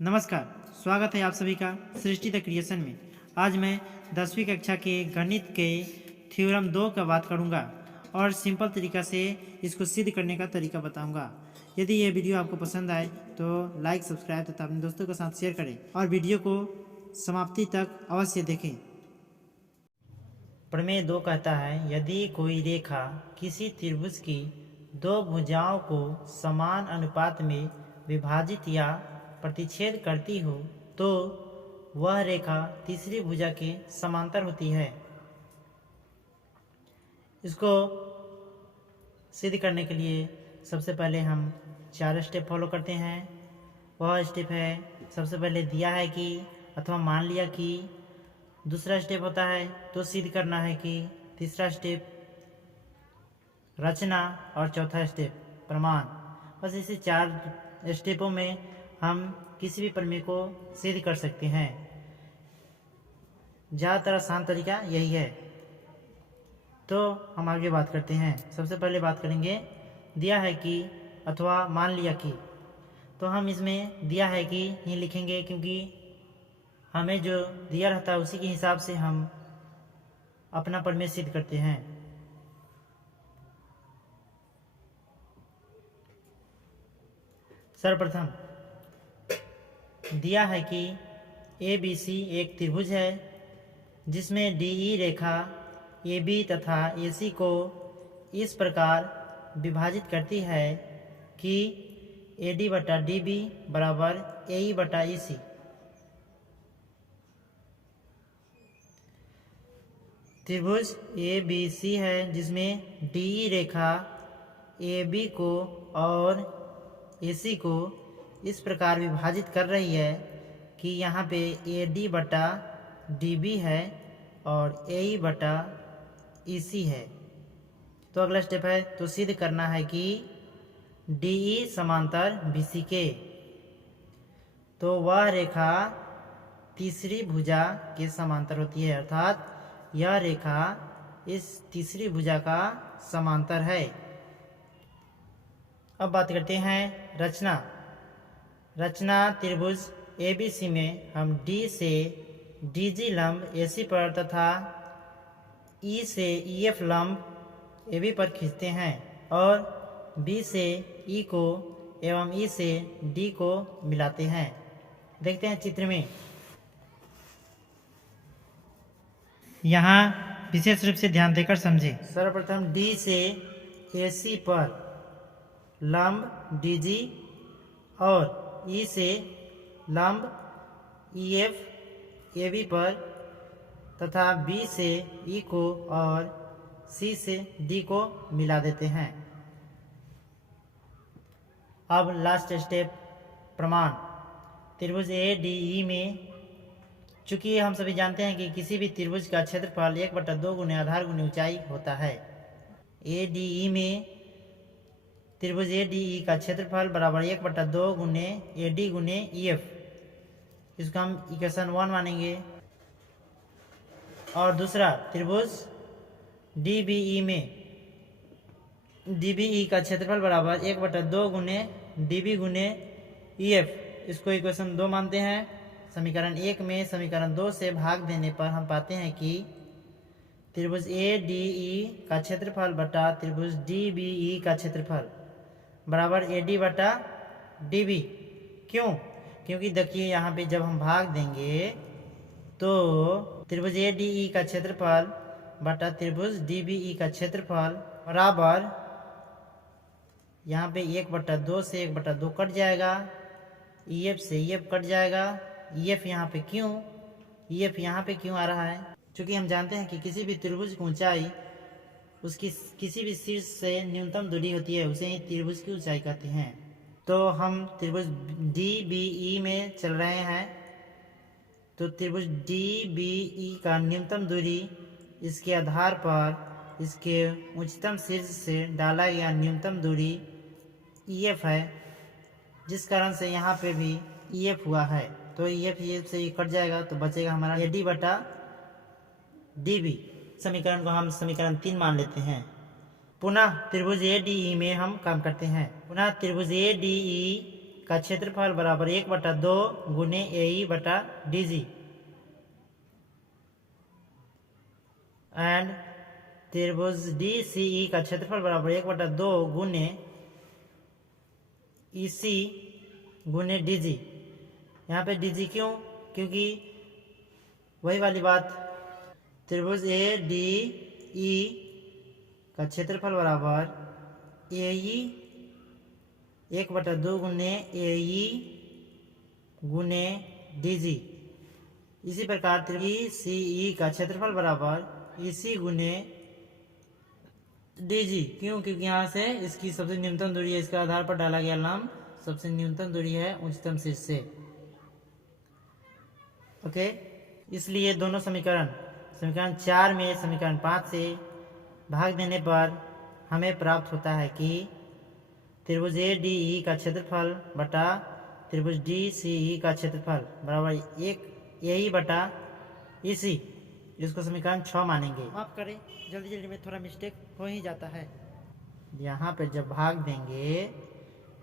नमस्कार, स्वागत है आप सभी का सृष्टि द क्रिएशन में। आज मैं 10वीं कक्षा के गणित के थ्योरम 2 का बात करूंगा और सिंपल तरीका से इसको सिद्ध करने का तरीका बताऊंगा। यदि ये वीडियो आपको पसंद आए तो लाइक, सब्सक्राइब तथा अपने दोस्तों के साथ शेयर करें और वीडियो को समाप्ति तक अवश्य देखें। प्रमेय 2 कहता है, यदि कोई रेखा किसी त्रिभुज की दो भुजाओं को समान अनुपात में विभाजित या प्रतिच्छेद करती हो तो वह रेखा तीसरी भुजा के समांतर होती है। इसको सिद्ध करने के लिए सबसे पहले हम 4 स्टेप फॉलो करते हैं। वह स्टेप है, सबसे पहले दिया है कि अथवा मान लिया कि, दूसरा स्टेप होता है तो सिद्ध करना है कि, तीसरा स्टेप रचना और चौथा स्टेप प्रमाण। बस इसे 4 स्टेपों में हम किसी भी प्रमेय को सिद्ध कर सकते हैं। ज़्यादातर आसान तरीका यही है। तो हम आगे बात करते हैं। सबसे पहले बात करेंगे दिया है कि अथवा मान लिया कि। तो हम इसमें दिया है कि ही लिखेंगे, क्योंकि हमें जो दिया रहता है उसी के हिसाब से हम अपना प्रमेय सिद्ध करते हैं। सर्वप्रथम दिया है कि ABC एक त्रिभुज है जिसमें DE रेखा AB तथा AC को इस प्रकार विभाजित करती है कि AD बटा DB बराबर AE बटा EC। त्रिभुज ABC है जिसमें DE रेखा AB को और AC को इस प्रकार विभाजित कर रही है कि यहाँ पे AD बटा DB है और AE बटा EC है। तो अगला स्टेप है तो सिद्ध करना है कि DE समांतर BC के। तो वह रेखा तीसरी भुजा के समांतर होती है, अर्थात यह रेखा इस तीसरी भुजा का समांतर है। अब बात करते हैं रचना त्रिभुज ABC में हम D से DG लंब AC पर तथा E से EF लंब AB पर खींचते हैं और B से E को एवं E से D को मिलाते हैं। देखते हैं चित्र में। यहाँ विशेष रूप से ध्यान देकर समझें। सर्वप्रथम D से AC पर लंब DG और E से लंब EF AB पर तथा B से E को और C से D को मिला देते हैं। अब लास्ट स्टेप प्रमाण। त्रिभुज ADE में चूंकि हम सभी जानते हैं कि किसी भी त्रिभुज का क्षेत्रफल 1/2 गुने आधार गुने ऊंचाई होता है। ADE में त्रिभुज ADE का क्षेत्रफल बराबर 1/2 गुने AD गुने EF। इसको हम इक्वेशन 1 मानेंगे। और दूसरा त्रिभुज DBE में DBE का क्षेत्रफल बराबर 1/2 गुने DB गुने EF। इसको इक्वेशन 2 मानते हैं। समीकरण 1 में समीकरण 2 से भाग देने पर हम पाते हैं कि त्रिभुज ADE का क्षेत्रफल बटा त्रिभुज DBE का क्षेत्रफल बराबर AD बटा DB। क्यों? क्योंकि देखिए यहाँ पे जब हम भाग देंगे तो त्रिभुज ADE का क्षेत्रफल बटा त्रिभुज DBE का क्षेत्रफल बराबर यहाँ पे 1/2 से 1/2 कट जाएगा, EF से EF कट जाएगा। EF यहाँ पे क्यों? EF यहाँ पे क्यों आ रहा है? क्योंकि हम जानते हैं कि किसी भी त्रिभुज की ऊंचाई उसकी किसी भी शीर्ष से न्यूनतम दूरी होती है, उसे ही त्रिभुज की ऊंचाई कहते हैं। तो हम त्रिभुज DBE में चल रहे हैं, तो त्रिभुज DBE का न्यूनतम दूरी इसके आधार पर इसके उच्चतम शीर्ष से डाला गया न्यूनतम दूरी EF है, जिस कारण से यहाँ पे भी EF हुआ है। तो EF से ये कट जाएगा तो बचेगा हमारा AD बटा DB। समीकरण को हम समीकरण 3 मान लेते हैं। पुनः त्रिभुज ADE में हम काम करते हैं। पुनः त्रिभुज ADE का क्षेत्रफल बराबर 1/2 गुने AE बटा DG एंड त्रिभुज DCE का क्षेत्रफल बराबर 1/2 गुने EC गुने DG। यहाँ पे DG क्यों? क्योंकि वही वाली बात, त्रिभुज ADE का क्षेत्रफल बराबर AE 1/2 गुने AE गुने DG। इसी प्रकार त्रिभुज CE का क्षेत्रफल बराबर EC गुने DG। क्यों? क्योंकि यहाँ से इसकी सबसे न्यूनतम दूरी है, इसके आधार पर डाला गया लंब सबसे न्यूनतम दूरी है उच्चतम शीर्ष से। ओके, इसलिए दोनों समीकरण 4 में समीकरण 5 से भाग देने पर हमें प्राप्त होता है कि त्रिभुज ADE का क्षेत्रफल बटा त्रिभुज DCE का क्षेत्रफल बराबर 1 AE बटा EC। इसको समीकरण 6 मानेंगे। माफ करें, जल्दी जल्दी में थोड़ा मिस्टेक हो ही जाता है। यहाँ पर जब भाग देंगे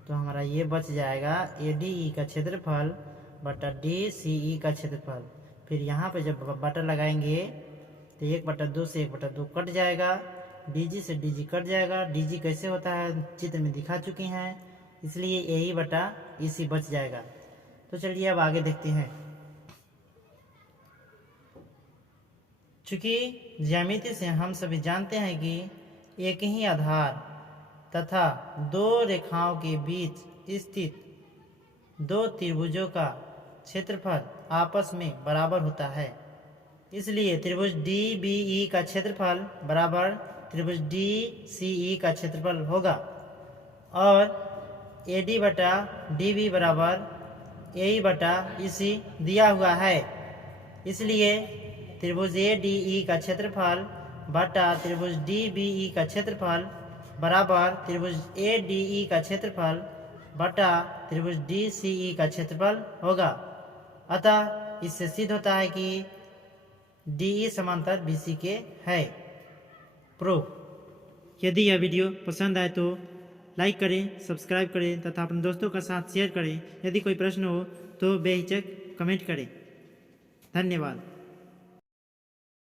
तो हमारा ये बच जाएगा ADE का क्षेत्रफल बटा DCE का क्षेत्रफल। फिर यहाँ पे जब बटा लगाएंगे तो 1/2 से 1/2 कट जाएगा, DG से DG कट जाएगा। DG कैसे होता है चित्र में दिखा चुके हैं, इसलिए AE बटा EC बच जाएगा। तो चलिए अब आगे देखते हैं। चूंकि ज्यामिति से हम सभी जानते हैं कि एक ही आधार तथा दो रेखाओं के बीच स्थित दो त्रिभुजों का क्षेत्रफल आपस में बराबर होता है, इसलिए त्रिभुज DBE का क्षेत्रफल बराबर त्रिभुज DCE का क्षेत्रफल होगा और AD बटा DB बराबर AE बटा EC दिया हुआ है। इसलिए त्रिभुज ADE का क्षेत्रफल बटा त्रिभुज DBE का क्षेत्रफल बराबर त्रिभुज ADE का क्षेत्रफल बटा त्रिभुज DCE का क्षेत्रफल होगा। अतः इससे सिद्ध होता है कि DE समांतर BC के है। प्रूफ। यदि यह वीडियो पसंद आए तो लाइक करें, सब्सक्राइब करें तथा अपने दोस्तों के साथ शेयर करें। यदि कोई प्रश्न हो तो बेहिचक कमेंट करें। धन्यवाद।